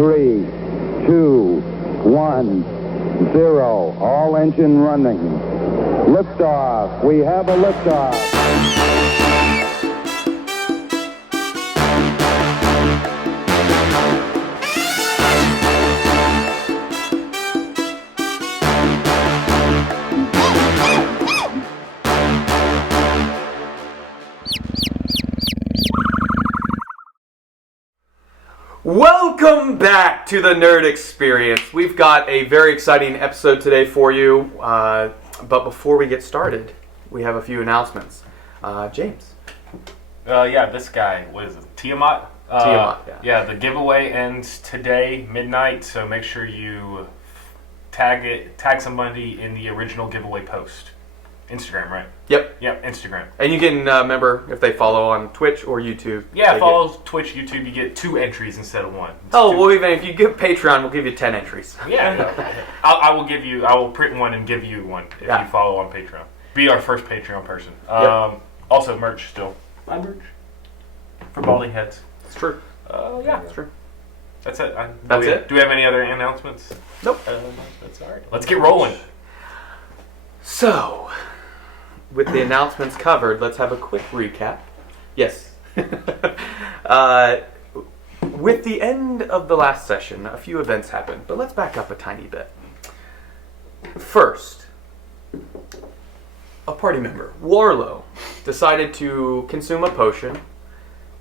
3, 2, 1, 0. All engine running. Liftoff. We have a liftoff. Welcome back to the Nerd Experience. We've got a very exciting episode today for you, but before we get started, we have a few announcements. James. This guy, what is it, Tiamat? Yeah, the giveaway ends today, midnight, so make sure you tag somebody in the original giveaway post. Instagram, right? Yep, Instagram. And you can, remember, if they follow on Twitch or YouTube. Yeah, follow Twitch, YouTube, you get 2 entries instead of 1. Well, even if you give Patreon, we'll give you 10 entries. Yeah, I will print one and give you one if you follow on Patreon. Be our first Patreon person. Also, merch still. My merch. For balding heads. It's true. It's true. That's it. That's it? Do we have any other announcements? Nope. That's alright. Let's get rolling. So, with the announcements covered, let's have a quick recap. Yes. With the end of the last session, a few events happened, but let's back up a tiny bit. First, a party member, Warlow, decided to consume a potion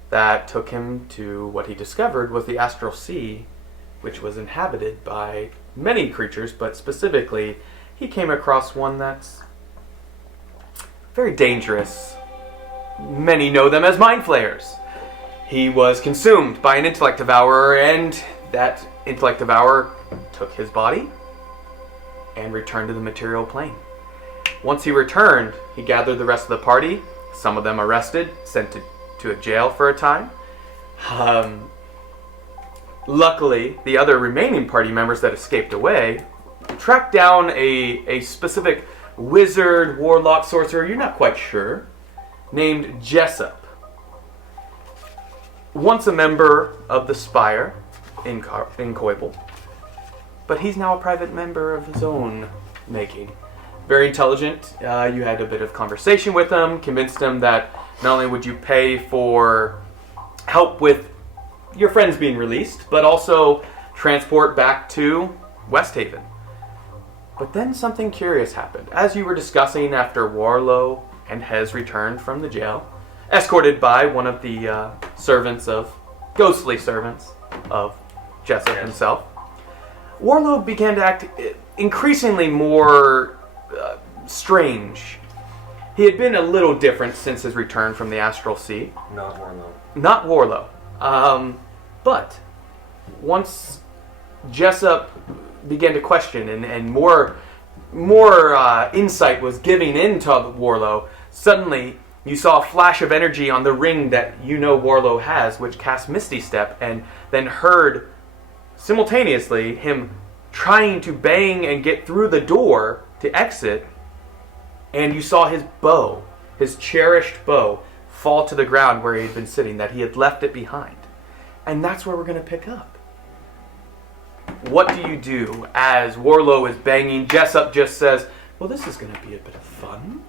that took him to what he discovered was the Astral Sea, which was inhabited by many creatures, but specifically, he came across one that's very dangerous. Many know them as mind flayers. He was consumed by an intellect devourer, and that intellect devourer took his body and returned to the material plane. Once he returned, he gathered the rest of the party, some of them arrested, sent to a jail for a time. Luckily, the other remaining party members that escaped away tracked down a specific wizard, warlock, sorcerer, you're not quite sure, named Jessup. Once a member of the Spire in Coible, but he's now a private member of his own making. Very intelligent. You had a bit of conversation with him, convinced him that not only would you pay for help with your friends being released, but also transport back to West Haven. But then something curious happened. As you were discussing after Warlow and Hez returned from the jail, escorted by one of the ghostly servants of Jessup himself, Warlow began to act increasingly more strange. He had been a little different since his return from the Astral Sea. Not Warlow. But once Jessup began to question and more insight was giving into Warlow, suddenly you saw a flash of energy on the ring that you know Warlow has, which cast Misty Step, and then heard simultaneously him trying to bang and get through the door to exit, and you saw his bow, his cherished bow, fall to the ground where he had been sitting, that he had left it behind. And that's where we're going to pick up. What do you do as Warlow is banging? Jessup just says, well, this is going to be a bit of fun.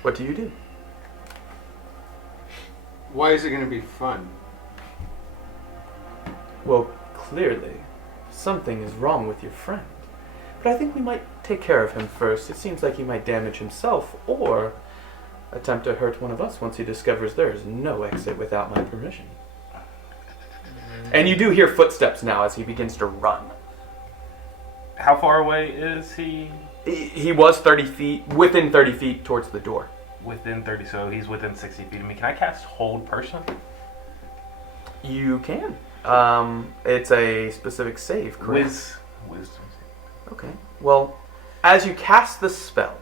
What do you do? Why is it going to be fun? Well, clearly, something is wrong with your friend. But I think we might take care of him first. It seems like he might damage himself or attempt to hurt one of us once he discovers there is no exit without my permission. And you do hear footsteps now as he begins to run. How far away is he? He was 30 feet, within 30 feet towards the door. Within 30, so he's within 60 feet of me. Can I cast Hold Person? You can. It's a specific save, correct? Wisdom. Okay. Well, as you cast the spell,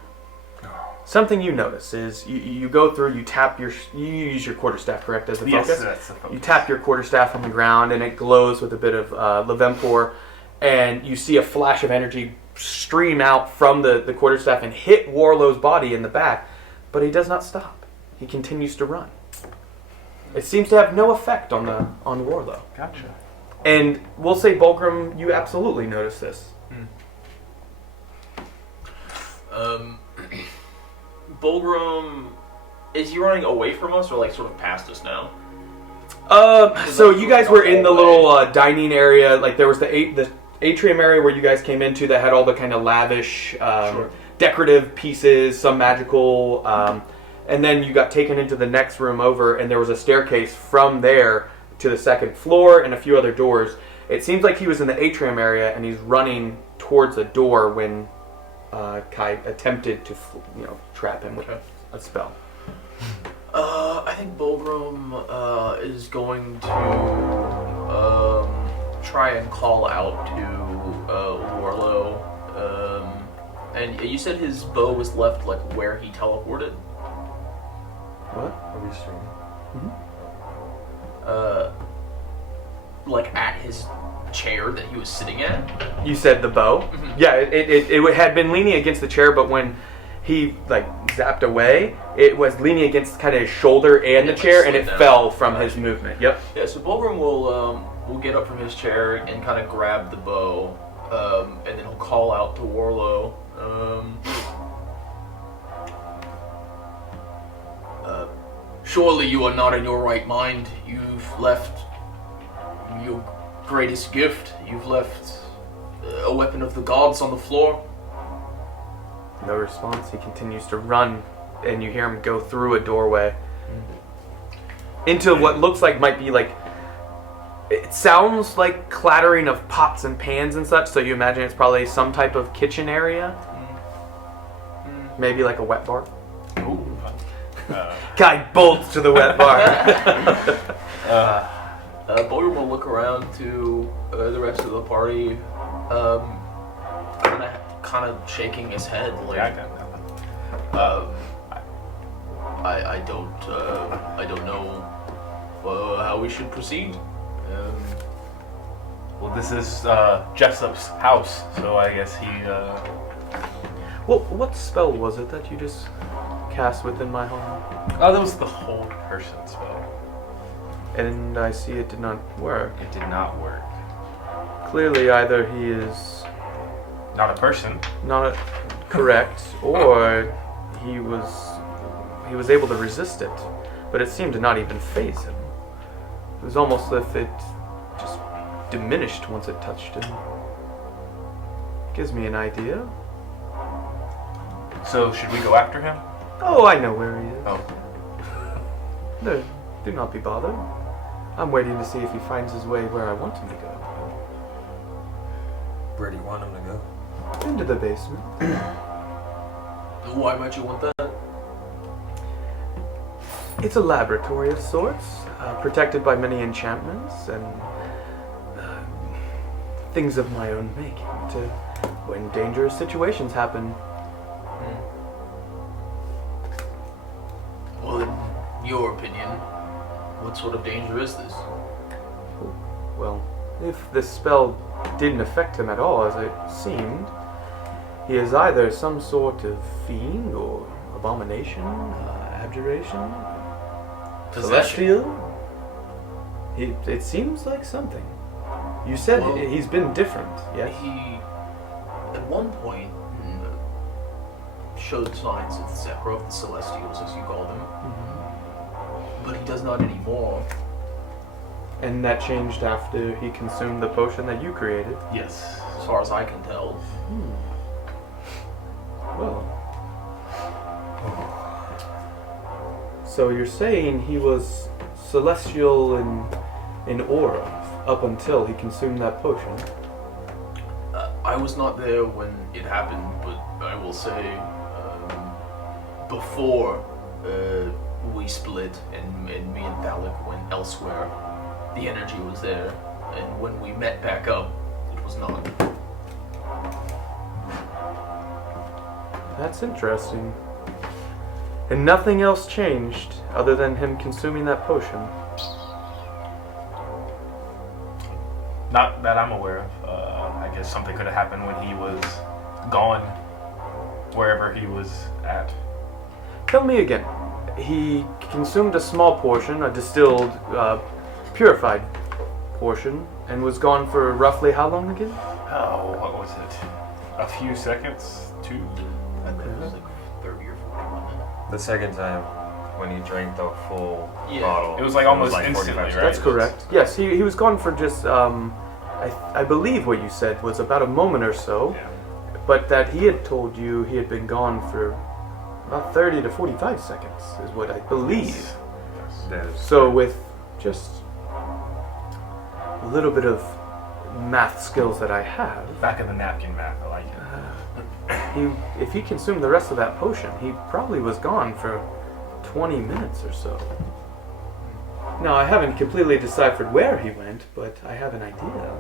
something you notice is you go through, you use your quarterstaff, correct, as a focus? Yes, that's the focus. You tap your quarterstaff on the ground, and it glows with a bit of Levempor, and you see a flash of energy stream out from the quarterstaff and hit Warlow's body in the back, but he does not stop. He continues to run. It seems to have no effect on Warlow. Gotcha. And we'll say, Bulgrim, you absolutely notice this. Bulgrim, is he running away from us or like sort of past us now? So you guys were in the little dining area. Like there was the atrium area where you guys came into that had all the kind of lavish, decorative pieces, some magical, and then you got taken into the next room over, and there was a staircase from there to the second floor and a few other doors. It seems like he was in the atrium area, and he's running towards a door when Kai attempted to, trap him with a spell. I think Bulgrim is going to try and call out to Warlow. And you said his bow was left like where he teleported? What? Are we streaming? Like at his chair that he was sitting at? You said the bow? Mm-hmm. Yeah, it had been leaning against the chair, but when he zapped away, it was leaning against kind of his shoulder and the chair, and it fell from his movement. Yep. Yeah, so Bulgrim will get up from his chair and kind of grab the bow, and then he'll call out to Warlow. Surely you are not in your right mind. You've left your greatest gift. You've left a weapon of the gods on the floor. No response. He continues to run, and you hear him go through a doorway into what looks like might be like. It sounds like clattering of pots and pans and such, so you imagine it's probably some type of kitchen area. Maybe like a wet bar. Ooh. Guy bolts to the wet bar. Bulgrim will look around to the rest of the party, kind of shaking his head like, I don't know how we should proceed. Well, this is Jessup's house, so I guess he. Well, what spell was it that you just cast within my home? Oh, that was the hold person spell. And I see it did not work. It did not work. Clearly, either he is not a person, not correct, or he was able to resist it, but it seemed to not even phase him. It was almost as if it just diminished once it touched him. Gives me an idea. So, should we go after him? Oh, I know where he is. Oh. No, do not be bothered. I'm waiting to see if he finds his way where I want him to go. Where do you want him to go? Into the basement. Why might you want that? It's a laboratory of sorts, protected by many enchantments and things of my own making to when dangerous situations happen. Well, in your opinion, what sort of danger is this? Well, if this spell didn't affect him at all, as it seemed, he is either some sort of fiend or abomination, abjuration, celestial. It seems like something. You said he's been different, yes? He, at one point, showed signs of the Celestials, as you call them. Mm-hmm. But he does not anymore. And that changed after he consumed the potion that you created? Yes, as far as I can tell. Well. So you're saying he was celestial in aura up until he consumed that potion? I was not there when it happened, but I will say, before we split and me and Thalik went elsewhere, the energy was there, and when we met back up, it was not. That's interesting. And nothing else changed other than him consuming that potion? Not that I'm aware of. I guess something could have happened when he was gone, wherever he was at. Tell me again, He consumed a small portion, a distilled, purified portion, and was gone for roughly how long again? Oh, what was it? A few seconds? 2? I think it was like 30 or 41 minutes. The second time, when he drank the full Yeah. bottle. It was like almost 45 instantly, seconds. right? That's correct. Yes, he was gone for just, I believe what you said was about a moment or so, Yeah. but that he had told you he had been gone for about 30 to 45 seconds, is what I believe. That is So with just a little bit of math skills that I have, Back of the napkin math, I like it. if he consumed the rest of that potion, he probably was gone for 20 minutes or so. Now, I haven't completely deciphered where he went, but I have an idea.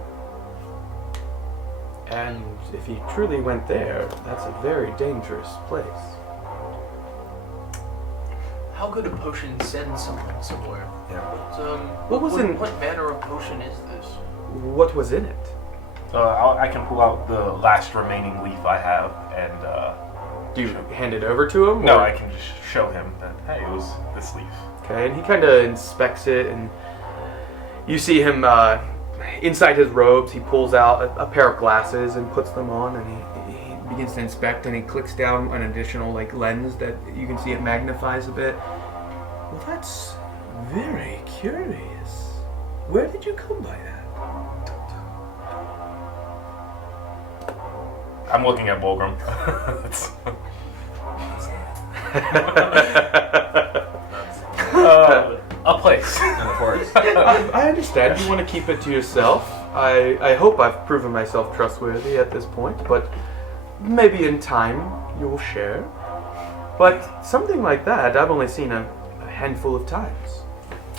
And if he truly went there, that's a very dangerous place. How could a potion send someone somewhere? Yeah. What manner of potion is this? What was in it? I can pull out the last remaining leaf I have, and Do you hand it over to him? no, or- I can just show him that, hey, it was this leaf. Okay, and he kind of inspects it, and you see him inside his robes. He pulls out a pair of glasses and puts them on, and he begins to inspect, and he clicks down an additional lens that you can see it magnifies a bit. Well, that's very curious. Where did you come by that? I'm looking at Bulgrim. A place. in the forest. I understand you want to keep it to yourself. I hope I've proven myself trustworthy at this point, but maybe in time you will share. But something like that I've only seen a handful of times.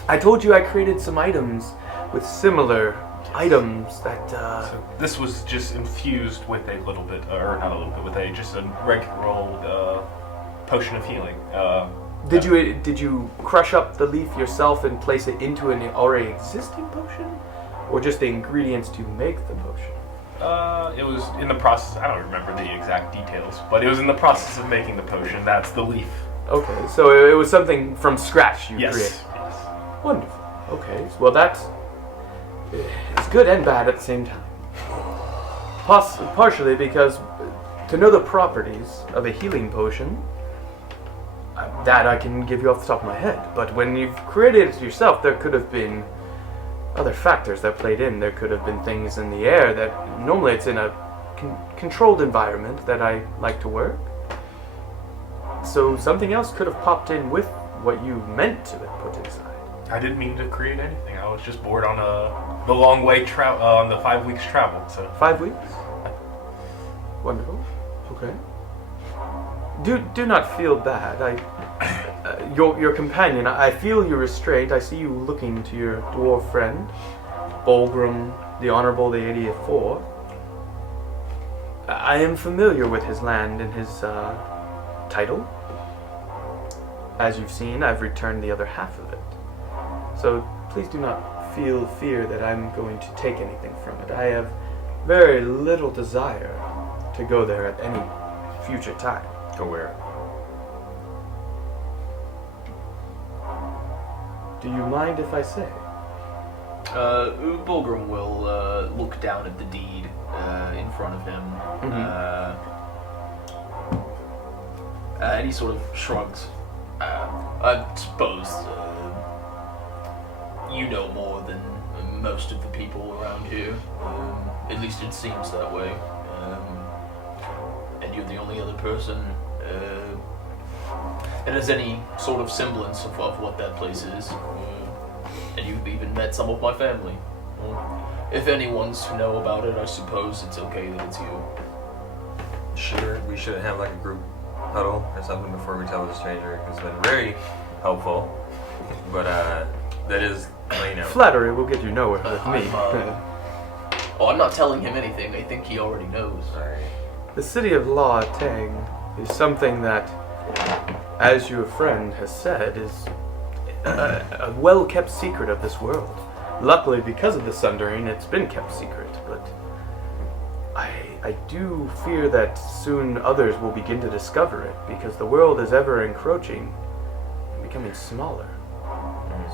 I told you I created some items with similar items that So this was just infused with a little bit, or not a little bit, with just a regular old potion of healing. Did you crush up the leaf yourself and place it into an already existing potion, or just the ingredients to make the potion? It was in the process. I don't remember the exact details, but it was in the process of making the potion. That's the leaf. Okay, so it was something from scratch you created. Yes. Wonderful. Okay, well that's it's good and bad at the same time. Partially because to know the properties of a healing potion, that I can give you off the top of my head. But when you've created it yourself, there could have been other factors that played in. There could have been things in the air that normally it's in a controlled environment that I like to work. So something else could have popped in with what you meant to have put inside. I didn't mean to create anything. I was just bored on the long way on the 5 weeks travel. So 5 weeks? Wonderful. Okay. Do not feel bad. Your companion, I feel your restraint. I see you looking to your dwarf friend, Bulgrim, the Honorable, the 84. I am familiar with his land and his title. As you've seen, I've returned the other half of it. So please do not feel fear that I'm going to take anything from it. I have very little desire to go there at any future time. Go where? Do you mind if I say? Bulgrim will look down at the deed in front of him, and he sort of shrugs. I suppose you know more than most of the people around here. At least it seems that way. And you're the only other person that has any sort of semblance of what that place is. And you've even met some of my family. If anyone's to know about it, I suppose it's okay that it's you. Sure, we shouldn't have like a group huddle or something before we tell the stranger. It's been very helpful, but that is, well, you know. Flattery will get you nowhere with me. I'm not telling him anything. I think he already knows. Sorry. The city of La Tang is something that, as your friend has said, is a well-kept secret of this world. Luckily, because of the Sundering, it's been kept secret, but I do fear that soon others will begin to discover it, because the world is ever encroaching. becoming smaller.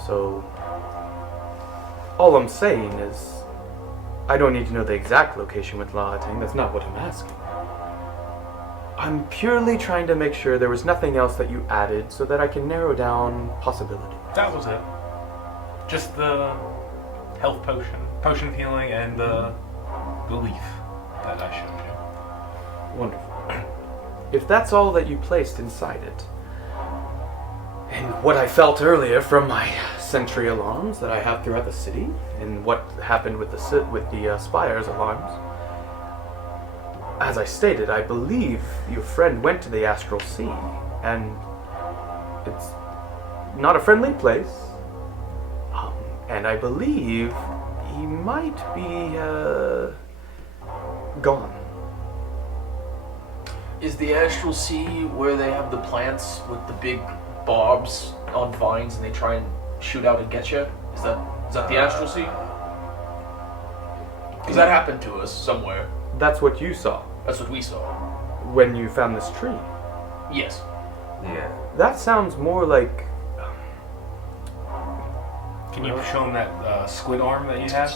So, all I'm saying is, I don't need to know the exact location with Lahatang. That's not what I'm asking. I'm purely trying to make sure there was nothing else that you added so that I can narrow down possibilities. That was it. Just the health potion of healing, and the leaf that I showed you. Wonderful. If that's all that you placed inside it, and what I felt earlier from my sentry alarms that I have throughout the city, and what happened with the Spire's alarms, as I stated, I believe your friend went to the Astral Sea, and it's not a friendly place, and I believe he might be gone. Is the Astral Sea where they have the plants with the big barbs on vines and they try and shoot out and get you? Is that the Astral Sea? Because that happened to us somewhere. That's what you saw That's what we saw. when you found this tree. Yes. Yeah. That sounds more like... Can you show him that squid arm that you have?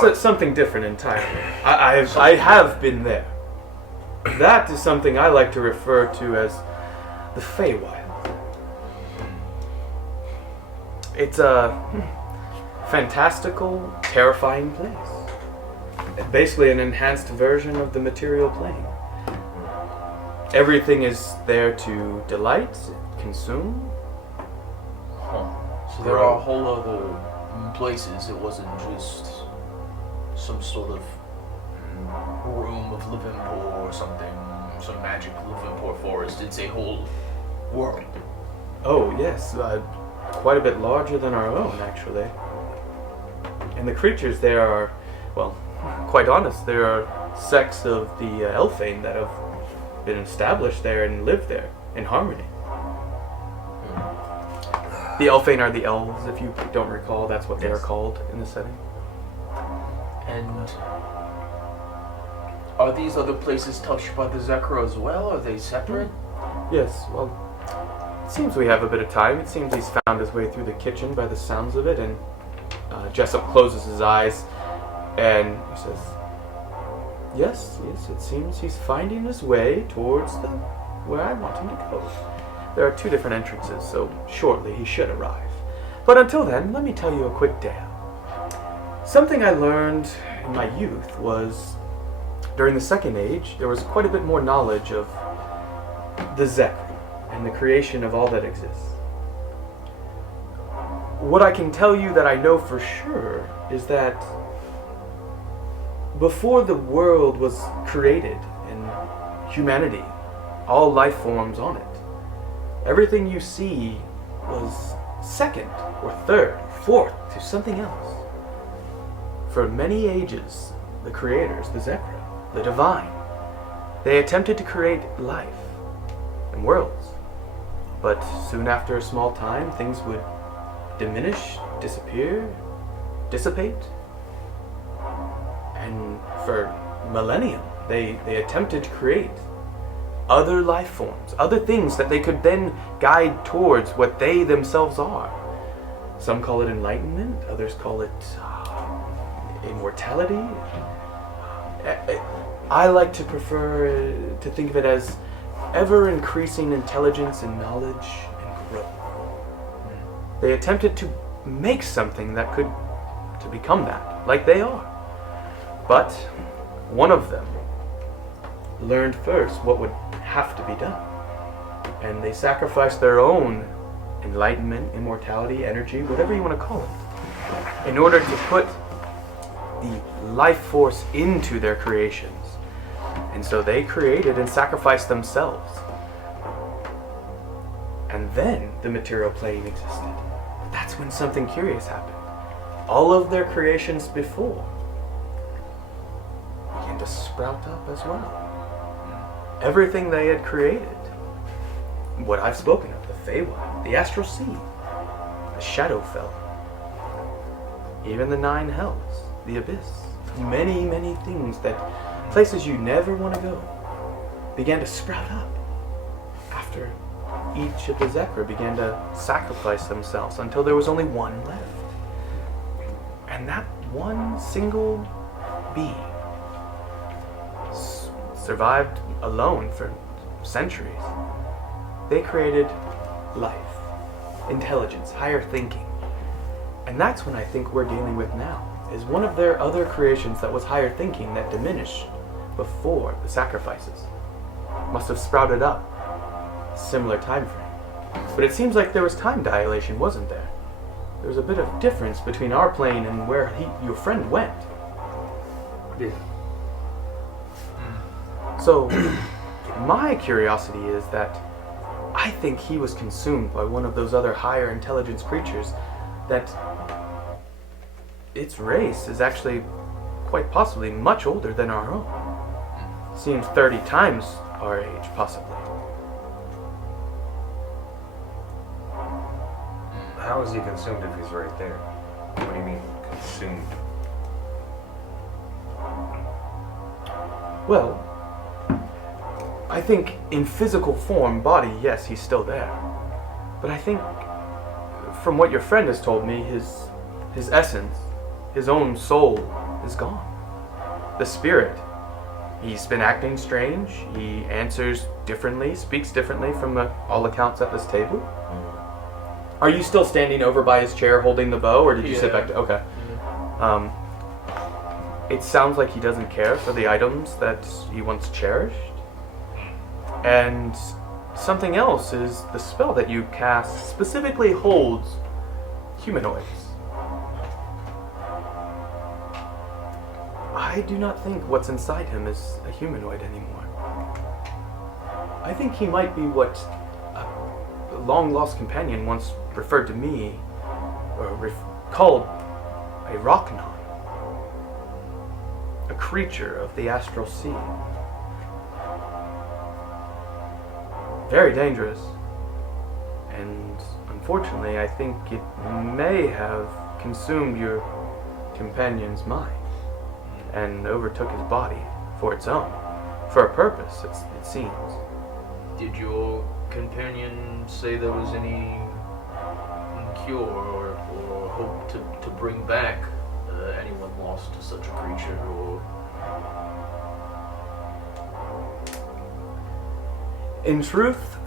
That's something different entirely. I have been there. That is something I like to refer to as the Feywild. It's a fantastical, terrifying place. Basically an enhanced version of the material plane. Everything is there to delight, consume. Huh. So there are whole other places. It wasn't just some sort of room of Livimpor or something, some magic Livimpor forest. It's a whole world. Oh, yes. Quite a bit larger than our own, actually. And the creatures there are, well, quite honest, there are sects of the Elfane that have been established there and live there in harmony. The Elfane are the elves, if you don't recall. That's what they are called in the setting. And are these other places touched by the Zekra as well? Are they separate? Yes, well, it seems we have a bit of time. It seems he's found his way through the kitchen by the sounds of it, and Jessup closes his eyes and he says, yes, it seems he's finding his way towards where I want him to go. There are 2 different entrances, so shortly he should arrive. But until then, let me tell you a quick tale. Something I learned in my youth was, during the Second Age, there was quite a bit more knowledge of the Zekra and the creation of all that exists. What I can tell you that I know for sure is that before the world was created and humanity, all life forms on it, everything you see was second or third or fourth to something else. For many ages, the creators, the Zekra, the divine, they attempted to create life and worlds. But soon after a small time, things would diminish, disappear, dissipate. And for millennium, they attempted to create other life forms, other things that they could then guide towards what they themselves are. Some call it enlightenment, others call it immortality. I like to prefer to think of it as ever-increasing intelligence and knowledge and growth. They attempted to make something that could to become that, like they are. But one of them learned first what would have to be done. And they sacrificed their own enlightenment, immortality, energy, whatever you want to call it, in order to put the life force into their creations. And so they created and sacrificed themselves. And then the material plane existed. But that's when something curious happened. All of their creations before began to sprout up as well. Everything they had created, what I've spoken of, the Feywild, the Astral Sea, the Shadowfell, even the 9 Hells, the Abyss, many, many things that, places you never want to go. began to sprout up after each of the Zekra began to sacrifice themselves until there was only one left. And that one single being survived alone for centuries. They created life, intelligence, higher thinking. And that's what I think we're dealing with now, is one of their other creations that was higher thinking that diminished before the sacrifices. Must have sprouted up. Similar time frame. But it seems like there was time dilation, wasn't there? There was a bit of difference between our plane and where your friend went. Yeah. So, my curiosity is that I think he was consumed by one of those other higher intelligence creatures that its race is actually quite possibly much older than our own. Seems 30 times our age, possibly. How is he consumed if he's right there? What do you mean, consumed? Well, I think in physical form, body, yes, he's still there. But I think, from what your friend has told me, his essence, his own soul, is gone. The spirit. He's been acting strange. He answers differently, speaks differently from all accounts at this table. Are you still standing over by his chair holding the bow, or did you sit back? Okay. It sounds like he doesn't care for the items that he once cherished. And something else is the spell that you cast specifically holds humanoids. I do not think what's inside him is a humanoid anymore. I think he might be what a long-lost companion once referred to me, or called a Rocknon. A creature of the astral sea. Very dangerous. And unfortunately, I think it may have consumed your companion's mind and overtook his body for its own. For a purpose, it seems. Did your companion say there was any cure or hope to bring back anyone lost to such a creature, or... In truth,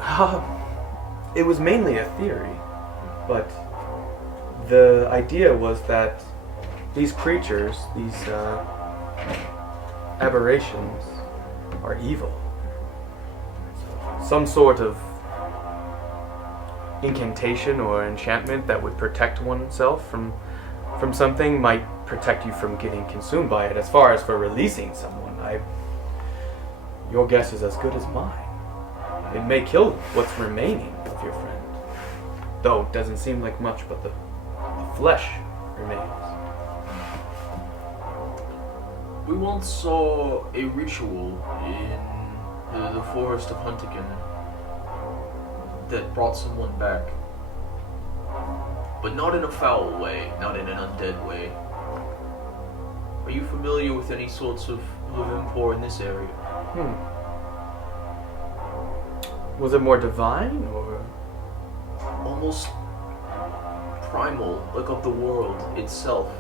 it was mainly a theory, but the idea was that these creatures, these aberrations, are evil. Some sort of incantation or enchantment that would protect oneself from something might protect you from getting consumed by it. As far as for releasing someone, your guess is as good as mine. It may kill what's remaining of your friend, though it doesn't seem like much, but the flesh remains. We once saw a ritual in the forest of Huntigan that brought someone back. But not in a foul way, not in an undead way. Are you familiar with any sorts of Levimpoor in this area? Was it more divine, or...? Almost primal, like of the world itself.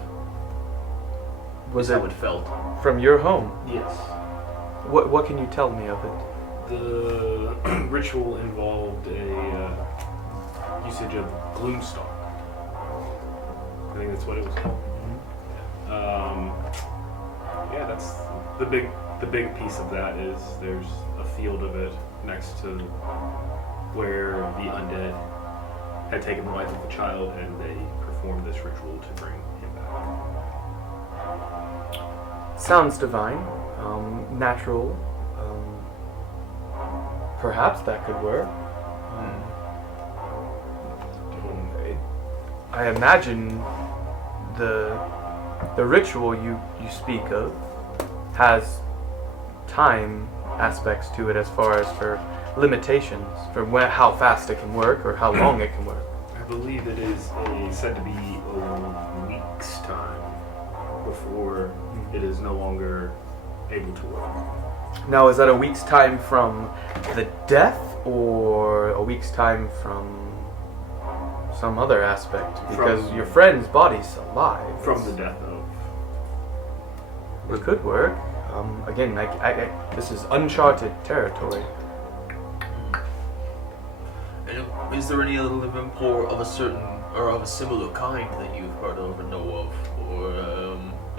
Was is it how it felt. From your home? Yes. What can you tell me of it? The ritual involved a usage of Gloomstalk. I think that's what it was called. Yeah, that's the big piece of that is there's a field of it next to where the undead had taken the life of a child, and they performed this ritual to bring him back. Sounds divine, natural. Perhaps that could work. I imagine the ritual you speak of has time aspects to it as far as for limitations for how fast it can work or how long it can work. I believe it is said to be a week's time before it is no longer able to work. Now, is that a week's time from the death, or a week's time from some other aspect? Because your friend's body's alive. From the death of. It could work. Again, this is uncharted territory. And is there any other Liverpool of a certain or of a similar kind that you've heard of or know of, or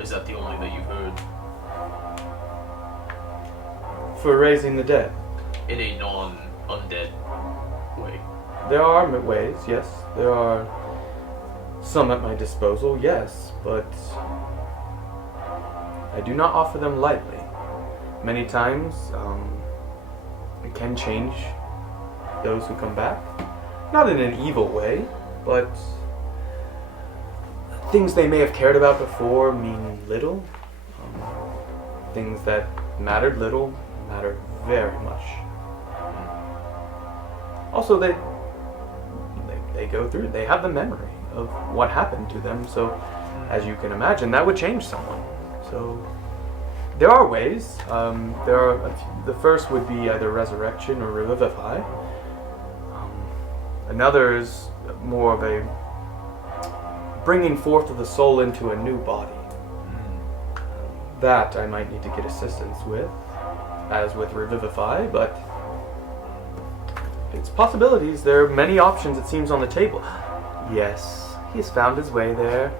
is that the only that you've heard? For raising the dead. In a non-undead way. There are ways, yes. There are some at my disposal, yes, but I do not offer them lightly. Many times, it can change those who come back. Not in an evil way, but things they may have cared about before mean little. Things that mattered little matter very much. Also, they go through, they have the memory of what happened to them, so as you can imagine, that would change someone. So there are ways. The first would be either resurrection or revivify. Another is more of a bringing forth of the soul into a new body. That I might need to get assistance with, as with revivify, but it's possibilities. There are many options, it seems, on the table. Yes, he has found his way there.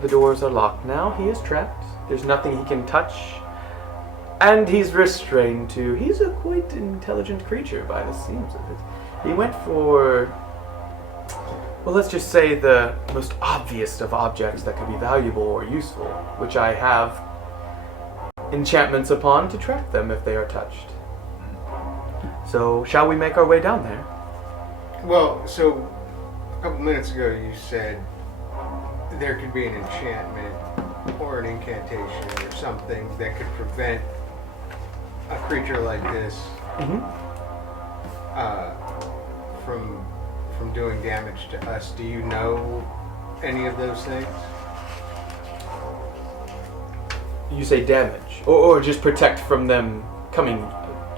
The doors are locked now. He is trapped. There's nothing he can touch. And he's restrained too. He's a quite intelligent creature by the seams of it. He went for, well, let's just say the most obvious of objects that could be valuable or useful, which I have enchantments upon to track them if they are touched. So, shall we make our way down there? Well, so a couple minutes ago you said there could be an enchantment or an incantation or something that could prevent a creature like this from doing damage to us. Do you know any of those things? You say damage, or just protect from them coming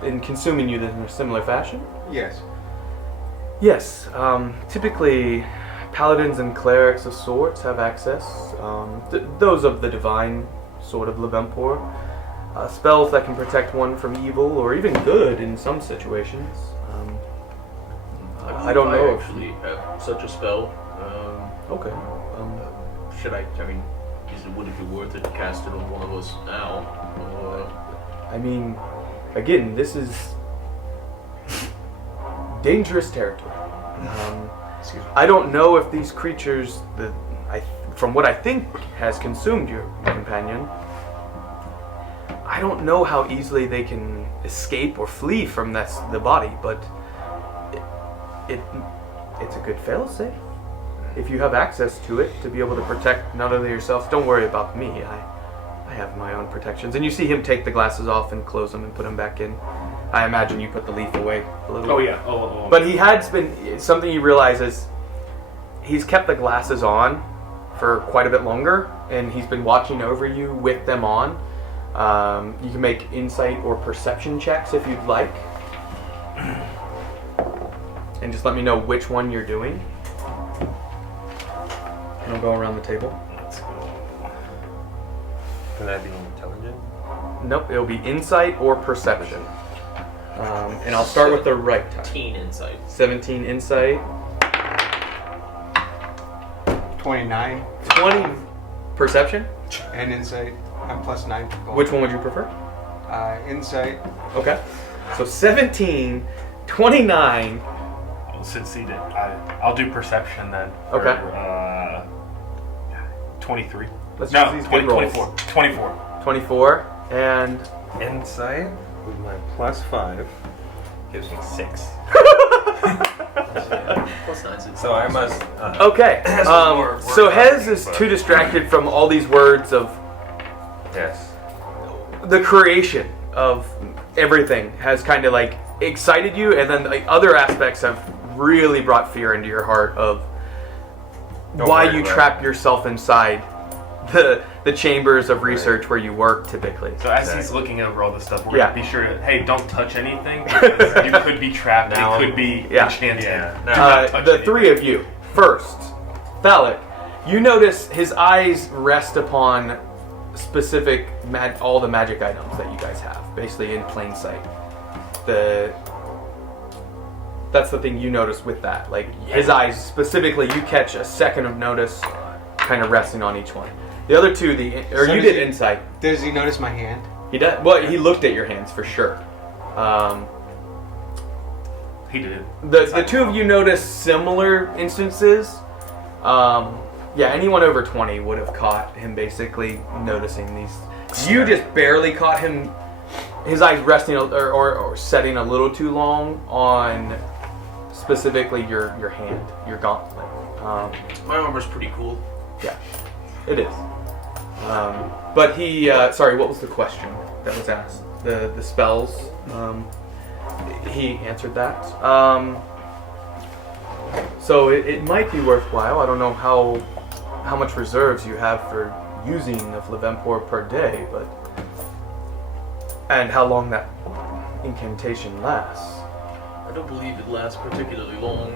and consuming you in a similar fashion? Yes. Yes. Typically, paladins and clerics of sorts have access. Those of the divine sort of Levempor. Spells that can protect one from evil or even good in some situations. I don't know. I actually have such a spell. Okay. Should I mean, would it be worth it to cast it on one of us now? I mean, again, this is dangerous territory. I don't know if these creatures, from what I think has consumed your companion, I don't know how easily they can escape or flee from the body, but it's a good fail-safe. If you have access to it, to be able to protect not only yourself, don't worry about me, I have my own protections. And you see him take the glasses off and close them and put them back in. I imagine you put the leaf away a little bit. Oh, yeah. Oh. But he has been, something you realize is, he's kept the glasses on for quite a bit longer, and he's been watching over you with them on. You can make insight or perception checks if you'd like. And just let me know which one you're doing. And I'll go around the table. Let's go. Can that be intelligent? Nope, it'll be insight or perception. And I'll start with the right time. 17 insight. 17 insight. 29. 20 perception. And insight. I'm plus 9. Which one would you prefer? Insight. Okay. So 17, 29. Since he did, I'll do perception then. Okay. 23. Let's No, use these good rolls. 24. 24 and Insight with my plus 5 gives me 6. Plus 9. So I must. okay. More So Hez is but- too distracted from all these words of Yes. the creation of everything has kind of like excited you, and then the other aspects have really brought fear into your heart of Don't why worry you about trap yourself inside the chambers of research where you work typically. So as he's looking over all this stuff, we're Yeah. gonna be sure to, hey, don't touch anything, because you could be trapped, Now- it could be Yeah. enchanted. Yeah. Do not touch The anything. three of you, first, Thalic, you notice his eyes rest upon specific all the magic items that you guys have, basically in plain sight. That's the thing you notice with that. Like his eyes specifically, you catch a second of notice, kind of resting on each one. The other two, So you does did he- insight. Does he notice my hand? He did. Well, he looked at your hands for sure. He did. The two of you notice similar instances. Yeah, anyone over 20 would have caught him basically noticing these. You just barely caught him. His eyes resting or setting a little too long on specifically your hand, your gauntlet. My armor's pretty cool. Yeah, it is. But he, sorry, what was the question that was asked? The spells. He answered that. So it might be worthwhile. I don't know how much reserves you have for using of Levempor per day, but and how long that incantation lasts. I don't believe it lasts particularly long.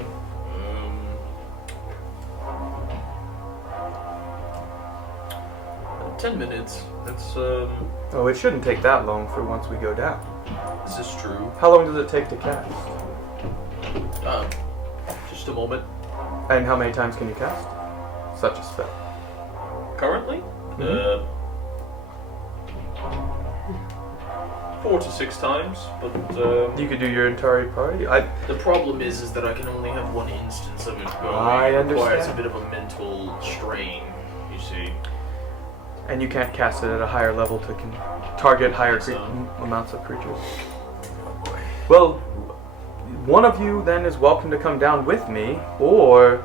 10 minutes. That's, Oh, it shouldn't take that long for once we go down. Is this true? How long does it take to cast? Just a moment. And how many times can you cast such a spell? Currently? Mhm. 4 to 6 times, but You could do your entire party. the problem is that I can only have one instance of it going. I It requires a understand. bit of a mental strain, you see. And you can't cast it at a higher level to target higher So- amounts of creatures. Well, one of you then is welcome to come down with me, or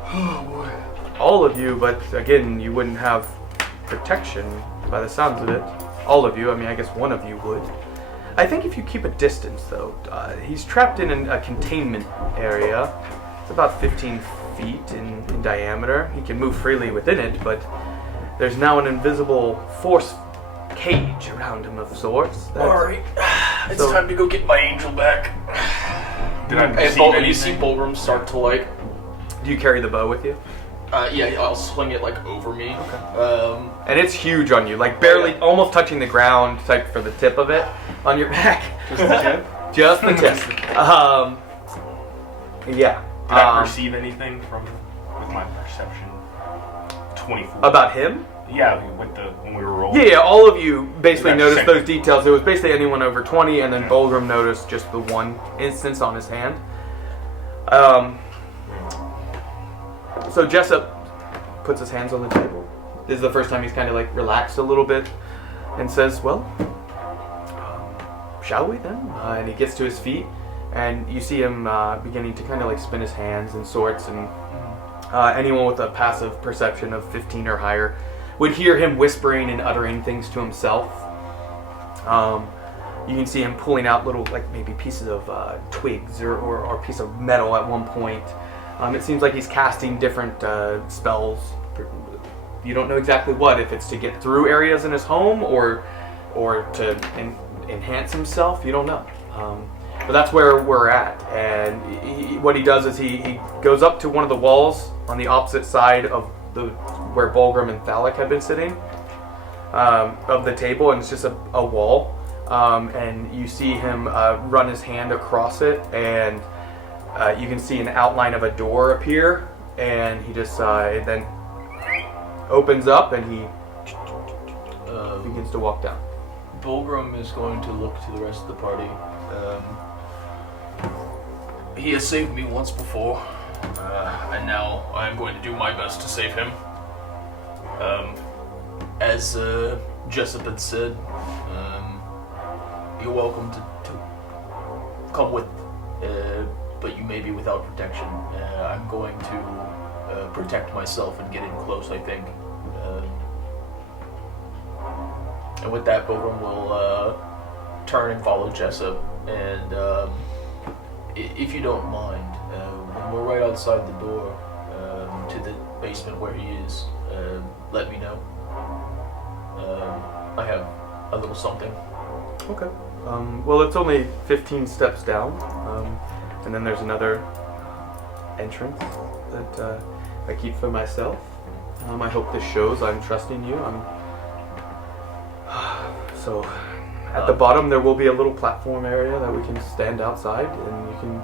all of you, but again, you wouldn't have protection by the sounds of it. All of you, I mean, I guess one of you would. I think if you keep a distance, though, he's trapped in a containment area. It's about 15 feet in diameter. He can move freely within it, but there's now an invisible force cage around him of sorts. Alright, it's So- time to go get my angel back. Did I And perceive you see anything? Bulgrim start to like, Do you carry the bow with you? yeah, I'll swing it like over me. And it's huge on you, like barely, almost touching the ground, type for the tip of it on your back. Just the tip? Just the tip. Yeah. Did I perceive anything with my perception? 24. About him? Yeah, when we were rolling. Yeah, all of you basically That's noticed same. those details. It was basically anyone over 20, and then Bulgrim noticed just the one instance on his hand. So Jessup puts his hands on the table. This is the first time he's kind of like relaxed a little bit and says, well, shall we then? And he gets to his feet, and you see him beginning to kind of like spin his hands and sorts, and anyone with a passive perception of 15 or higher would hear him whispering and uttering things to himself. You can see him pulling out little, like maybe pieces of twigs or a piece of metal at one point. It seems like he's casting different spells. You don't know exactly what, if it's to get through areas in his home or to enhance himself. You don't know. But that's where we're at. And what he does is he goes up to one of the walls on the opposite side of where Bulgrim and Thalic had been sitting, of the table, and it's just a wall. And you see him run his hand across it, and you can see an outline of a door appear, and he just it then opens up, and he begins to walk down. Bulgrim is going to look to the rest of the party. He has saved me once before, and now I am going to do my best to save him. As Jessup had said, you're welcome to come with, but you may be without protection. I'm going to protect myself and get in close, I think. And with that, Bulgrim will turn and follow Jessup. And if you don't mind, when we're right outside the door to the basement where he is, let me know. I have a little something. Okay. Well, it's only 15 steps down, and then there's another entrance that I keep for myself. I hope this shows I'm trusting you. So, at the bottom there will be a little platform area that we can stand outside, and you can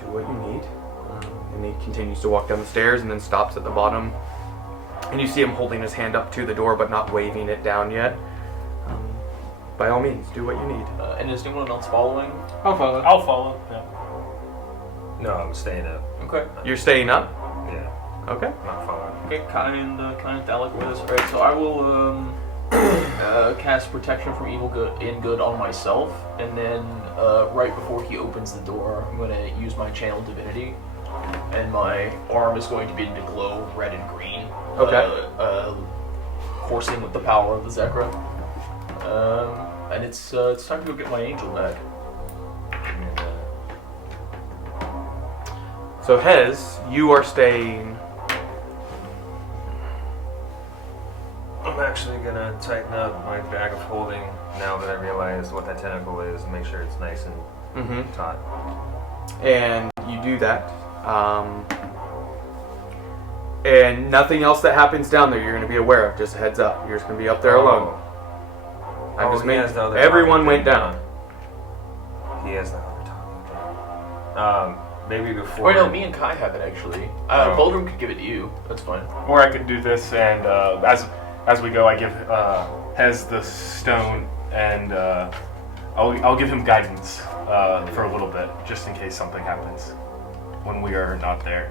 do what you need. And he continues to walk down the stairs, and then stops at the bottom. And you see him holding his hand up to the door, but not waving it down yet. By all means, do what you need. And is anyone else following? I'll follow. Yeah. No, I'm staying up. Okay. You're staying up? Yeah, Okay. I'm not following. Okay, kind of Dalek with us. Alright, so I will cast protection from evil good on myself, and then right before he opens the door, I'm going to use my channel divinity, and my arm is going to begin to glow red and green. Okay. Coursing with the power of the Zekra. And it's time to go get my angel back. And, So Hez, you are staying. I'm actually gonna tighten up my bag of holding now that I realize what that tentacle is, and make sure it's nice and taut. And you do that. And nothing else that happens down there you're going to be aware of. Just a heads up. You're just going to be up there alone. I'm just making. Everyone went down. He has the other talking thing. Maybe before. Or no, me and Kai have it actually. Voldrum could give it to you. That's fine. Or I could do this, and as we go, I give Hez the stone, and I'll give him guidance for a little bit, just in case something happens when we are not there.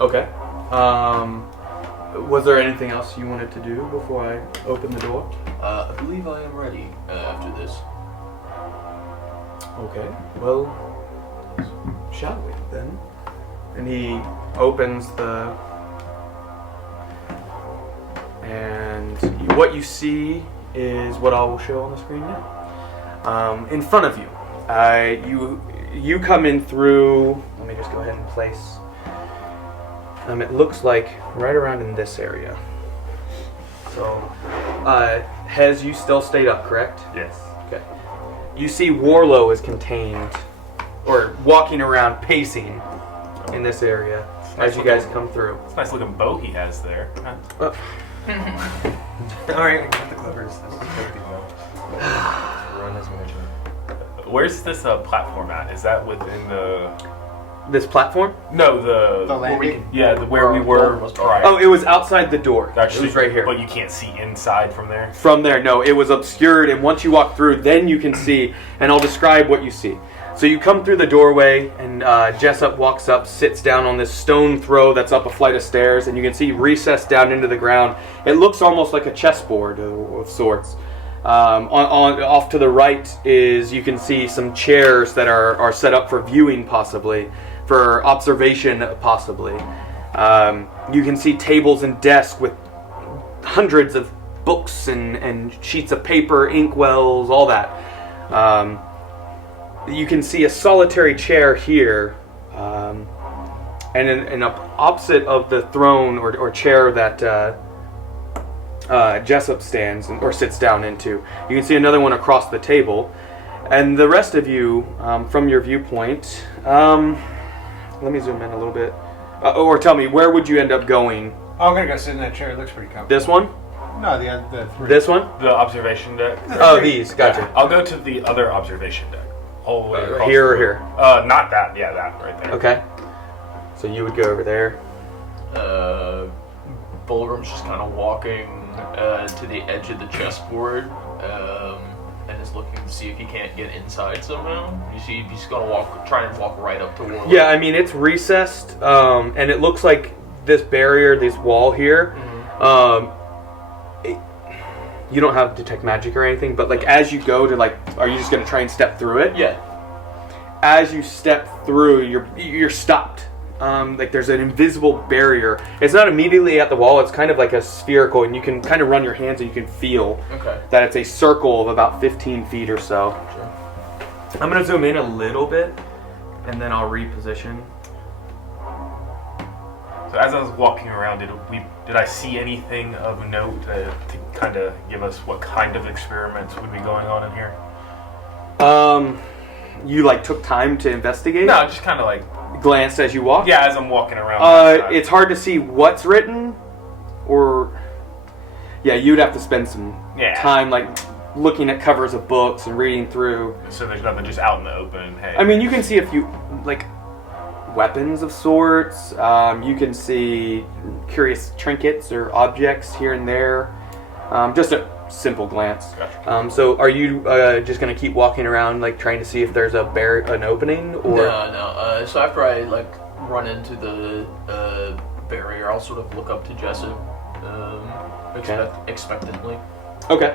Okay. Was there anything else you wanted to do before I open the door? I believe I am ready after this. Okay. Well, shall we then? And he opens the... And what you see is what I will show on the screen now. In front of you, you come in through... Let me just go ahead and place... it looks like right around in this area. So, Hez, you still stayed up, correct? Yes. Okay. You see Warlow is contained, or walking around, pacing in this area as you guys come through. It's a nice looking bow he has there. Alright, get the clippers. This is perfect, Run his miniature. Where's this platform at? Is that within the... This platform? No, The landing? where we were prior. Oh, it was outside the door. It was right here. But you can't see inside from there? From there, no. It was obscured, and once you walk through, then you can see, and I'll describe what you see. So you come through the doorway, and Jessup walks up, sits down on this stone throw that's up a flight of stairs, and you can see recessed down into the ground. It looks almost like a chessboard of sorts. Off to the right is, you can see some chairs that are set up for viewing, possibly, for observation, possibly. You can see tables and desks with hundreds of books and sheets of paper, inkwells, all that. You can see a solitary chair here, and in opposite of the throne or chair that Jessup stands or sits down into, you can see another one across the table. And the rest of you, from your viewpoint, let me zoom in a little bit. Or tell me, where would you end up going? Oh, I'm gonna go sit in that chair. It looks pretty comfortable. This one? No, the three. This one? The observation deck? Oh, these. Gotcha. Yeah, I'll go to the other observation deck. All the way across Here the or here? Not that. Yeah, that right there. Okay. So you would go over there. Bulgrim's just kind of walking to the edge of the chessboard, and is looking to see if he can't get inside somehow. You see, he's gonna try and walk right up to Warlock. Yeah, I mean, it's recessed, and it looks like this barrier, this wall here, you don't have detect magic or anything, but like as you go to are you just gonna try and step through it? Yeah. As you step through, you're stopped. There's an invisible barrier. It's not immediately at the wall. It's kind of like a spherical, and you can kind of run your hands and you can feel that it's a circle of about 15 feet or so. Sure. I'm going to zoom in a little bit, and then I'll reposition. So as I was walking around, did I see anything of note to kind of give us what kind of experiments would be going on in here? You like took time to investigate? No, just kind of like glanced as you walked? Yeah, as I'm walking around. It's hard to see what's written, or yeah, you'd have to spend some time like looking at covers of books and reading through. So there's nothing just out in the open. Hey, I mean, you can see a few like weapons of sorts. You can see curious trinkets or objects here and there. Just a simple glance. Gotcha. So are you just gonna keep walking around, like trying to see if there's an opening, or no. So after I like run into the barrier, I'll sort of look up to Jessup, expectantly. Okay.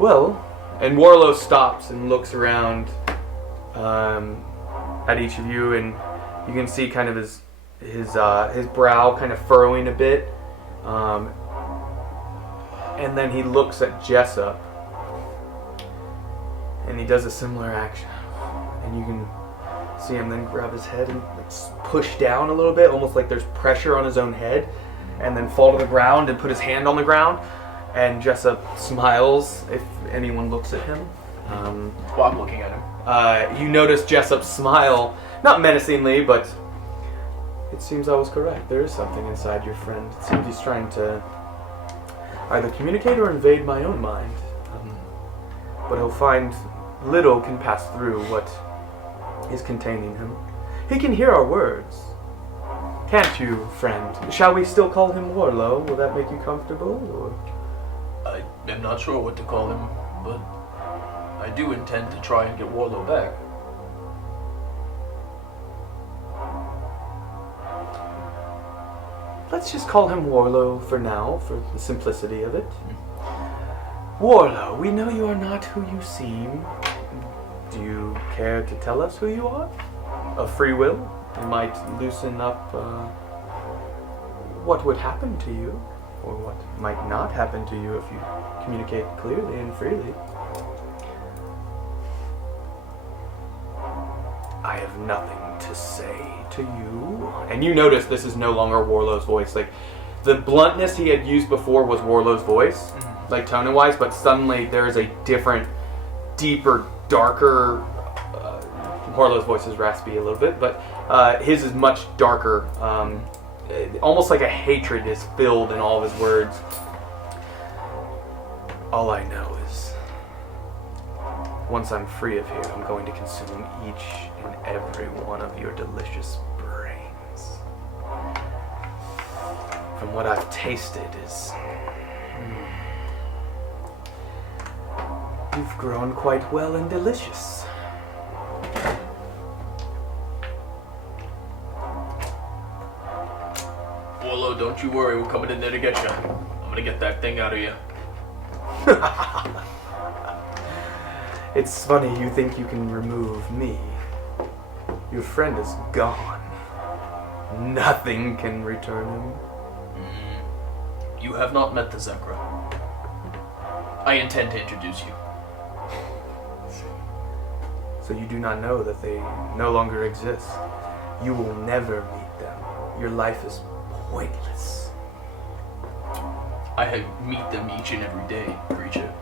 Well, and Warlow stops and looks around at each of you, and you can see kind of his brow kind of furrowing a bit, and then he looks at Jessup, and he does a similar action, and you can see him then grab his head and push down a little bit, almost like there's pressure on his own head, and then fall to the ground and put his hand on the ground, and Jessup smiles if anyone looks at him. Well, I'm looking at him. You notice Jessup smile, not menacingly, but it seems I was correct. There is something inside your friend. It seems he's trying to either communicate or invade my own mind. But he'll find little can pass through what is containing him. He can hear our words. Can't you, friend? Shall we still call him Warlow? Will that make you comfortable? Or? I am not sure what to call him, but I do intend to try and get Warlow back. Let's just call him Warlow for now, for the simplicity of it. Warlow, we know you are not who you seem. Do you care to tell us who you are? Of free will? You might loosen up what would happen to you, or what might not happen to you if you communicate clearly and freely. I have nothing to say to you. And you notice this is no longer Warlow's voice. Like, the bluntness he had used before was Warlow's voice, like tone-wise, but suddenly there is a different, deeper, darker... Warlow's voice is raspy a little bit, but his is much darker. Almost like a hatred is filled in all of his words. All I know is, once I'm free of here, I'm going to consume each and every one of your delicious brains. From what I've tasted is... You've grown quite well and delicious. Warlow, don't you worry, we're coming in there to get you. I'm gonna get that thing out of you. It's funny you think you can remove me. Your friend is gone. Nothing can return him. You have not met the Zekra. I intend to introduce you. So you do not know that they no longer exist. You will never meet them. Your life is pointless. I meet them each and every day, creature.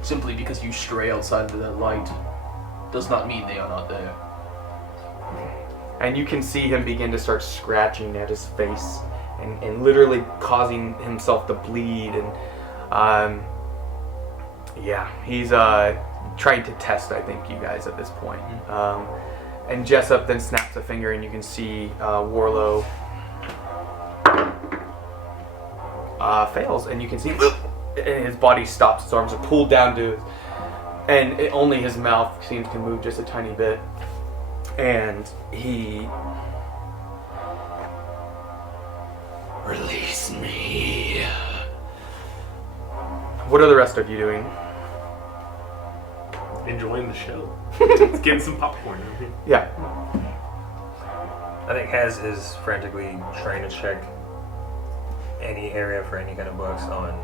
Simply because you stray outside of that light does not mean they are not there. And you can see him begin to start scratching at his face and literally causing himself to bleed. And yeah, he's trying to test, I think, you guys at this point. And Jessup then snaps a finger, and you can see Warlow fails, and you can see and his body stops. His arms are pulled down to, and only his mouth seems to move just a tiny bit. And he... Release me. What are the rest of you doing? Enjoying the show. It's getting some popcorn. Yeah. I think Haz is frantically trying to check any area for any kind of books on...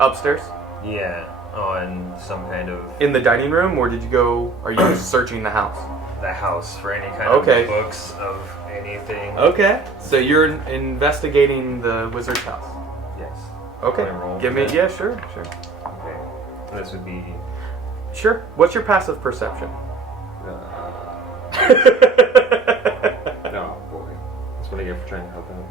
Upstairs? Yeah. on some kind of In the dining room, or did you go? Are you searching the house? the house for any kind Okay. of books of anything. Okay, so you're investigating the wizard's house. Yes. Okay, Can I roll give for me. that? Yeah, sure. Okay. This would be. Sure. What's your passive perception? Oh boy, that's what I get for trying to help out.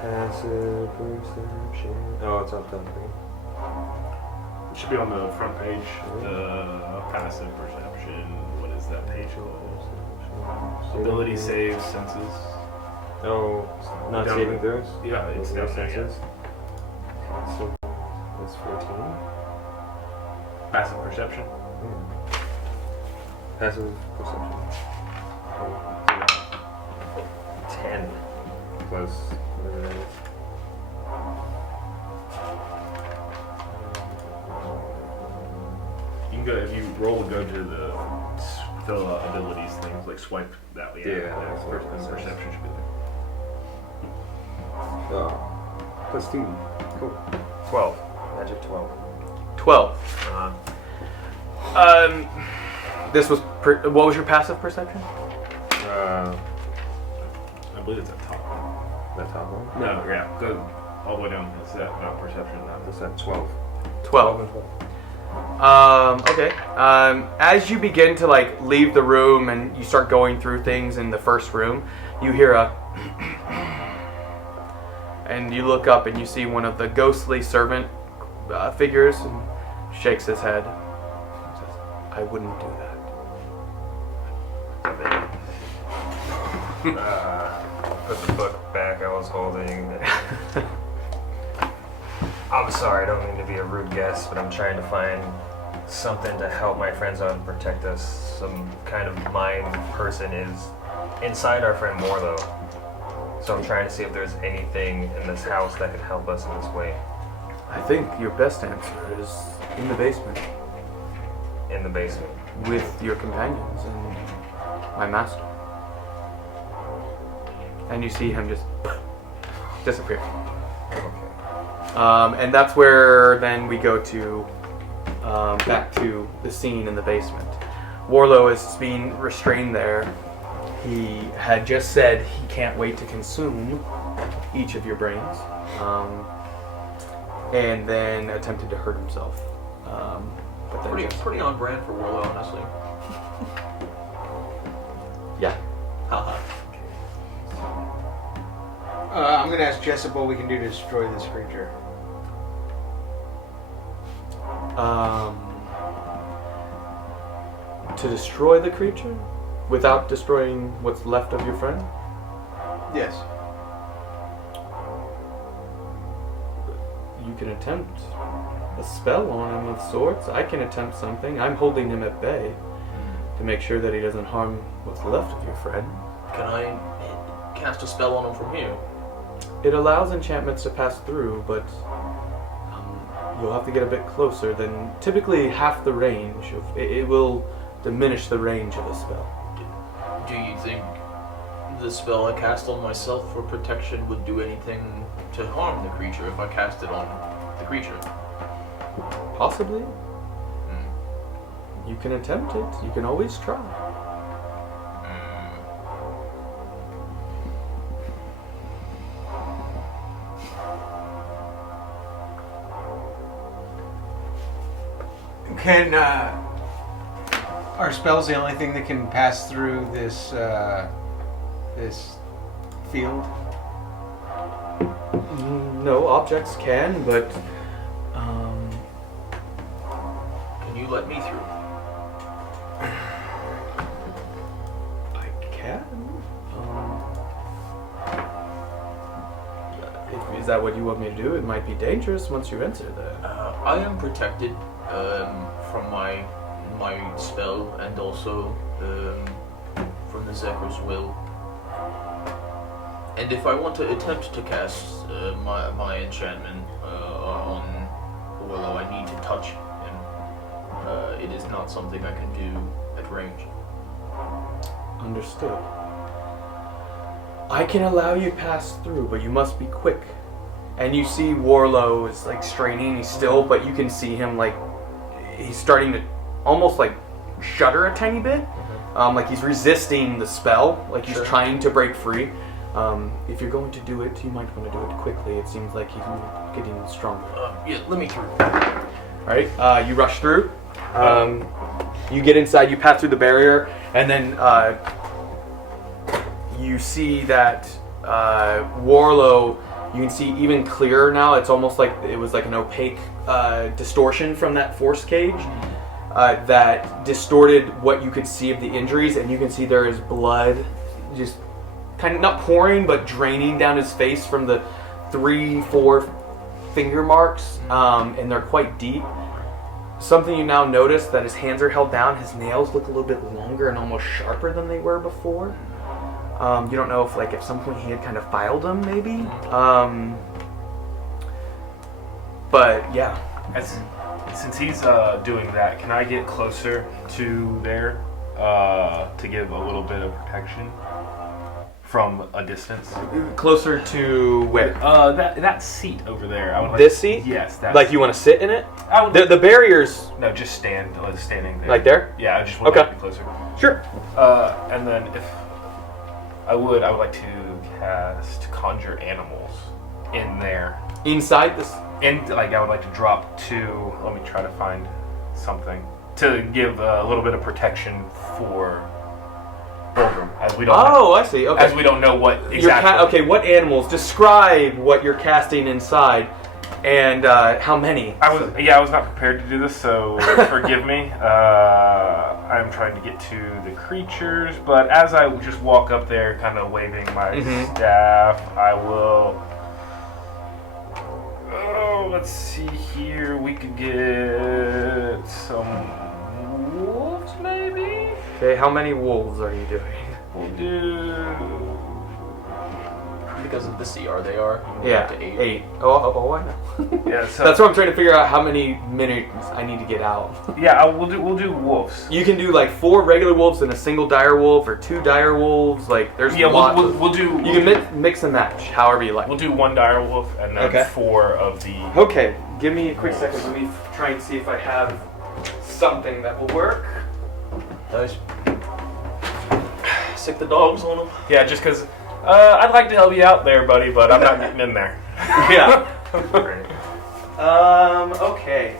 Passive perception. Oh, it's up top. It should be on the front page. Passive perception. What is that page called? Ability saves, senses. Oh, not Down saving there. throws. Yeah, it's No down there, yeah. senses. So that's 14. Passive perception. Passive perception. 10. Plus whatever that is. You can go if you roll. Go to the fill out abilities things like swipe that way. Yeah, that's what it says. perception should be there. Oh, plus 2. Cool. 12. Magic 12. 12. Uh, This was. What was your passive perception? I believe it's at top. That top one. No, yeah, go all the way down. It's that perception. What's that? 12. 12. and 12. Okay. As you begin to like leave the room and you start going through things in the first room, you hear a and you look up and you see one of the ghostly servant figures and shakes his head. Says, "I wouldn't do that." Put the book back I was holding. I'm sorry, I don't mean to be a rude guest, but I'm trying to find something to help my friends out and protect us. Some kind of mind person is inside our friend Morlo. So I'm trying to see if there's anything in this house that could help us in this way. I think your best answer is in the basement In the basement. with your companions and my master. And you see him just disappear. Okay. And that's where then we go to back to the scene in the basement. Warlow is being restrained there. He had just said he can't wait to consume each of your brains, and then attempted to hurt himself. But then just, Pretty on brand for Warlow, honestly. yeah. Haha. I'm gonna ask Jessica what we can do to destroy this creature. To destroy the creature without destroying what's left of your friend? Yes. You can attempt a spell on him of sorts. I can attempt something. I'm holding him at bay to make sure that he doesn't harm what's left of your friend. Can I cast a spell on him from here? It allows enchantments to pass through, but you'll have to get a bit closer than typically half the range. It will diminish the range of a spell. Do you think the spell I cast on myself for protection would do anything to harm the creature if I cast it on the creature? Possibly. You can attempt it. You can always try. Can our spells the only thing that can pass through this this field? No, objects can, but Can you let me through? I can. Is that what you want me to do? It might be dangerous once you enter there. I am protected from my spell and also from the Zekr's will. And if I want to attempt to cast my enchantment on Willow, I need to touch him. It is not something I can do at range. Understood. I can allow you pass through, but you must be quick. and you see Warlow is like straining. He's still, but you can see him like he's starting to almost like shudder a tiny bit, like he's resisting the spell, like he's trying to break free. If you're going to do it, you might want to do it quickly. It seems like he's getting stronger. Yeah, let me through. All right, you rush through. You get inside. You pass through the barrier, and then you see that Warlow. You can see even clearer now. It's almost like it was like an opaque distortion from that force cage that distorted what you could see of the injuries, and you can see there is blood just kind of not pouring but draining down his face from the 3-4 finger marks, and they're quite deep. Something you now notice that his hands are held down. His nails look a little bit longer and almost sharper than they were before. You don't know if like at some point he had kind of filed them maybe. But yeah. Since he's doing that, can I get closer to there to give a little bit of protection from a distance? Closer to where? That seat over there. I would like this seat? Yes. That like you want to sit in it? I would. The barriers. No, just standing there. Like there? Yeah, I just want to be closer. Sure. And then if I would like to cast Conjure Animals in there. Inside this? And like I would like to drop 2. Let me try to find something to give a little bit of protection for Fulgrim, as we don't. Oh, I see. Okay. As we don't know what exactly. Okay, what animals? Describe what you're casting inside, and how many. I was not prepared to do this, so forgive me. I'm trying to get to the creatures, but as I just walk up there, kind of waving my staff, I will. Oh, let's see here. We could get some wolves, maybe? Okay, how many wolves are you doing? We'll do... Because of the CR they are. Yeah, Up to 8. 8. Oh, I know. Yeah, so... That's what I'm trying to figure out how many minutes I need to get out. Yeah, we'll do wolves. You can do like 4 regular wolves and a single dire wolf, or 2 dire wolves. Like there's lots. We'll do. You can mix and match however you like. We'll do 1 dire wolf and then 4 of the. Okay, give me a quick second. Let me try and see if I have something that will work. Nice. Sick the dogs on them. Yeah, just because I'd like to help you out there, buddy, but I'm not getting in there. Yeah. Okay.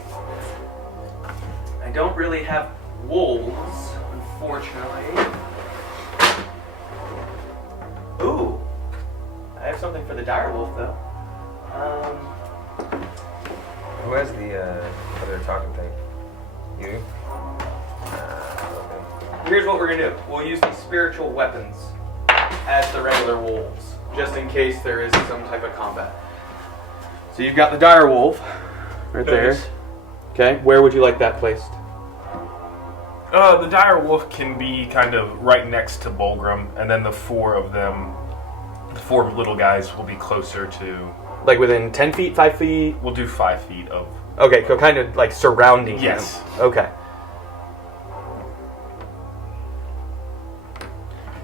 I don't really have wolves, unfortunately. Ooh. I have something for the direwolf, though. Who has the other talking thing? You? Okay. Here's what we're gonna do. We'll use the spiritual weapons as the regular wolves, just in case there is some type of combat. So you've got the dire wolf right there. Okay, where would you like that placed? The dire wolf can be kind of right next to Bulgrim, and then the 4 of them, the 4 little guys, will be closer to. Like within 10 feet, 5 feet? We'll do 5 feet of. Okay, so kind of like surrounding Yes. him. Okay.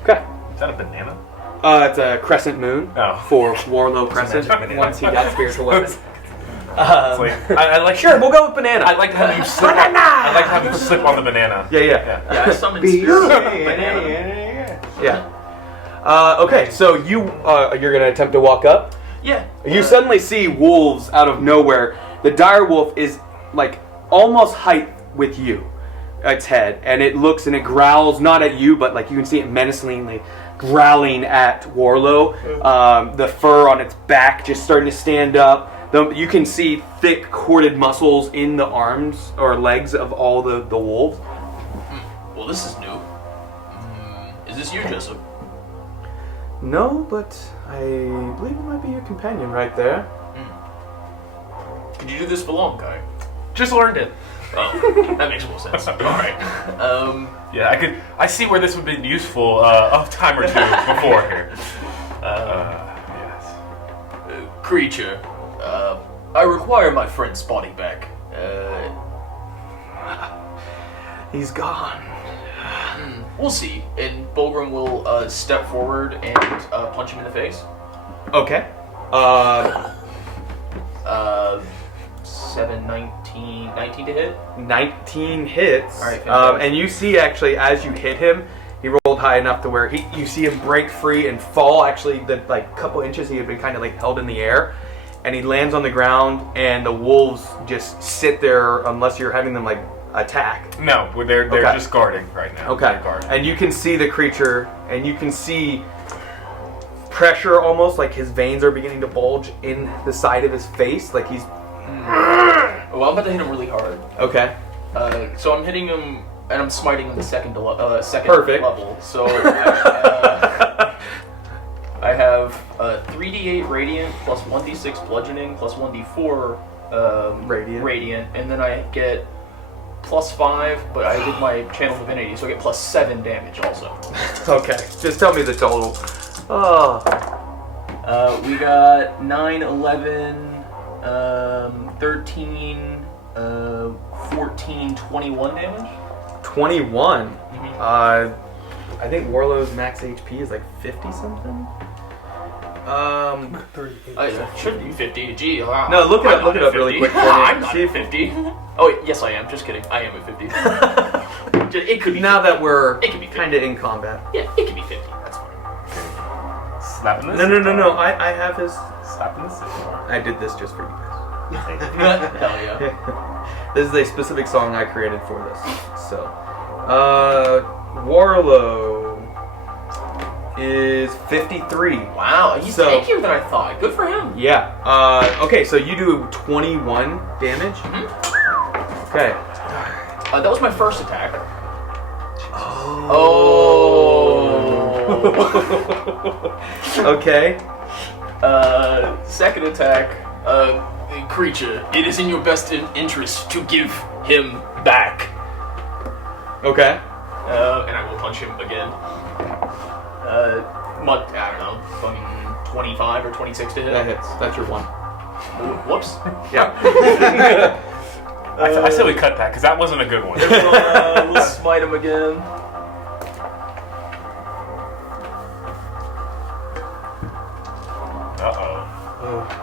Okay. Is that a banana? It's a crescent moon for Warlow Crescent. Once he got spiritual weapons. It's like, I like. Sure, we'll go with banana. I'd like to have you slip. I'd like to have you slip on the banana. Yeah. Yeah, I summoned spirit banana. Yeah. Okay, so you're gonna attempt to walk up. Yeah. You suddenly see wolves out of nowhere. The dire wolf is like almost height with you, its head, and it looks and it growls not at you, but like you can see it menacingly growling at Warlow. The fur on its back just starting to stand up. You can see thick corded muscles in the arms or legs of all the wolves. Well, this is new. Is this you, Jessup? No, but I believe it might be your companion right there. Could you do this for long, Kai? Just learned it. Oh, that makes more sense. All right. Yeah, I see where this would be useful a time or 2 before here. Yes. Creature, I require my friend's body back. He's gone. We'll see. And Bulgrim will step forward and punch him in the face. Okay. 19 to hit. 19 hits. All right, and you see actually as you hit him, he rolled high enough to where you see him break free and fall. Actually, the like couple inches he had been kind of like held in the air, and he lands on the ground. And the wolves just sit there unless you're having them like attack. No, they're just guarding right now. Okay. They're guarding. And you can see the creature, and you can see pressure almost like his veins are beginning to bulge in the side of his face, like he's. Well, I'm about to hit him really hard. Okay. So I'm hitting him, and I'm smiting him the second Perfect. level. So I have 3d8 radiant plus 1d6 bludgeoning plus 1d4 radiant, and then I get plus 5, but I did my channel divinity, so I get plus 7 damage also. Okay. Just tell me the total. Oh. We got 9, 11, 13, 14, 21 damage. 21. Mm-hmm. I think Warlow's max HP is like 50 something. It should be 50. Gee, No, look it up really quick for me. I'm not See at 50. Oh, yes, I am. Just kidding. I am at 50. It could be now 50. that we're It could be 50. kind of in combat. Yeah, it could be 50. That's fine. Slapping this? No. I have his. Slapping this? I did this just for you guys. Hell yeah. This is a specific song I created for this. So, Warlow is 53. Wow, he's tankier than I thought. Good for him. Yeah. Okay, so you do 21 damage. Mm-hmm. Okay. That was my first attack. Oh. Okay. Second attack. Creature, it is in your best interest to give him back. Okay. And I will punch him again. I don't know, fucking 25 or 26 to hit. That hits. That's your one. Whoops. Yeah. I said we cut that because that wasn't a good one. We'll smite him again.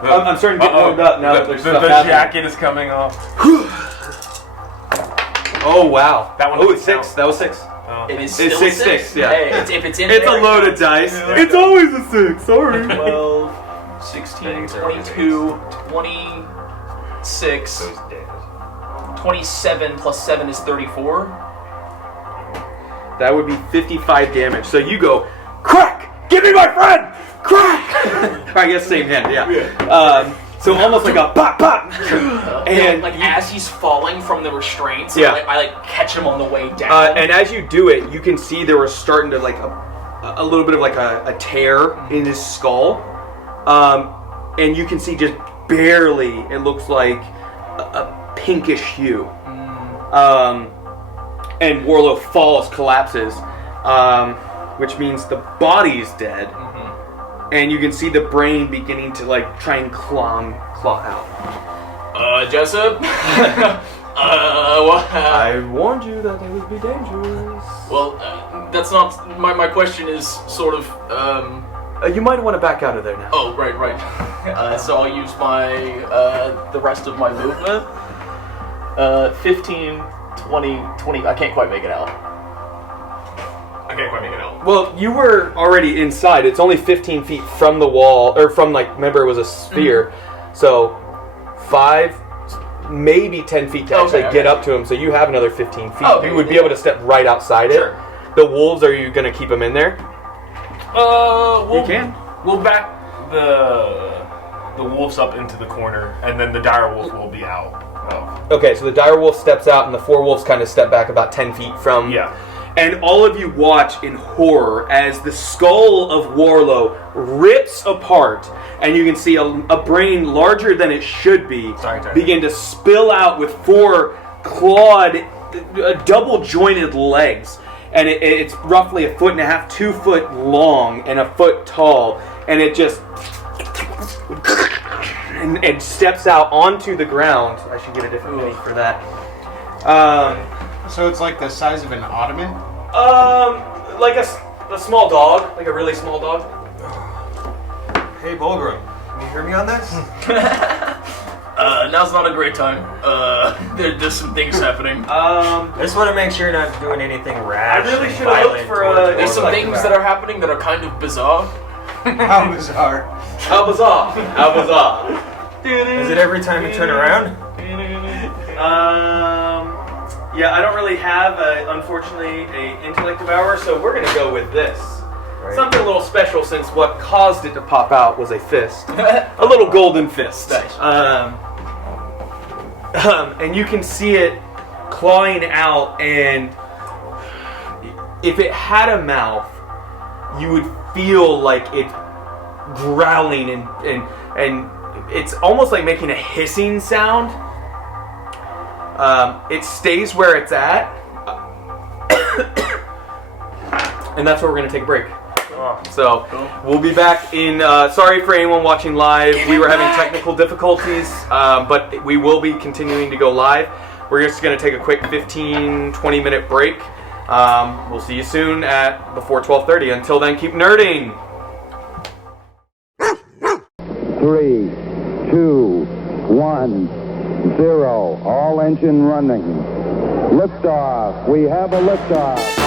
I'm starting to get warmed up now that there's stuff the happening. jacket is coming off. Oh wow. That one. Oh, it's 6. That was 6. Oh. It is It's still 6, yeah. Hey, if it's in It's there, a loaded dice. It's always a 6. Sorry. 12, 16, 22, 26, Those dead. 27 plus 7 is 34. That would be 55 damage. So you go, crack! Give me my friend! Crack! I guess same hand, yeah. So almost like a pop, pop! And like as he's falling from the restraints, Yeah. I like catch him on the way down. And as you do it, you can see there was starting to like a little bit of like a tear in his skull. And you can see just barely, it looks like a pinkish hue. And Warlow falls, collapses, which means the body's dead. And you can see the brain beginning to like try and claw out. Jessup? I warned you that it would be dangerous. Well, that's not, my question is sort of, You might want to back out of there now. oh, right. So I'll use my, the rest of my movement. 15, 20, I can't quite make it out. Well, you were already inside. It's only 15 feet from the wall, or from like, remember it was a sphere. So 5, maybe 10 feet to actually get up to him. So you have another 15 feet. Okay, You would be able to step right outside it. Sure. The wolves, are you going to keep them in there? You can. We'll back the wolves up into the corner, and then the dire wolf will be out. Okay, so the dire wolf steps out, and the 4 wolves kind of step back about 10 feet from. Yeah. And all of you watch in horror as the skull of Warlow rips apart, and you can see a brain larger than it should be begin to spill out with 4 clawed, double-jointed legs. And it's roughly 1.5 feet, 2 foot long, and 1 foot tall. And it just and steps out onto the ground. I should get a different mini for that. So it's like the size of an ottoman? Like a small dog, like a really small dog. Hey, Bulgrim, can you hear me on this? Now's not a great time. There's some things happening. I just want to make sure you're not doing anything rash. I really and should have looked violent for towards There's some Orlok. things that are happening that are kind of bizarre. How bizarre. How bizarre! How bizarre! Is it every time you turn around? Yeah, I don't really have, unfortunately, a intellect devourer, so we're gonna go with this. Right. Something a little special, since what caused it to pop out was a fist, a little golden fist. Nice. And you can see it clawing out, and if it had a mouth, you would feel like it growling and it's almost like making a hissing sound. It stays where it's at, and that's where we're gonna take a break. So we'll be back in. Sorry for anyone watching live. We were having technical difficulties, but we will be continuing to go live. We're just gonna take a quick 15-20 minute break. We'll see you soon at before 12:30. Until then, keep nerding. 3, 2, 1, 0. All engine running. Liftoff. We have a liftoff.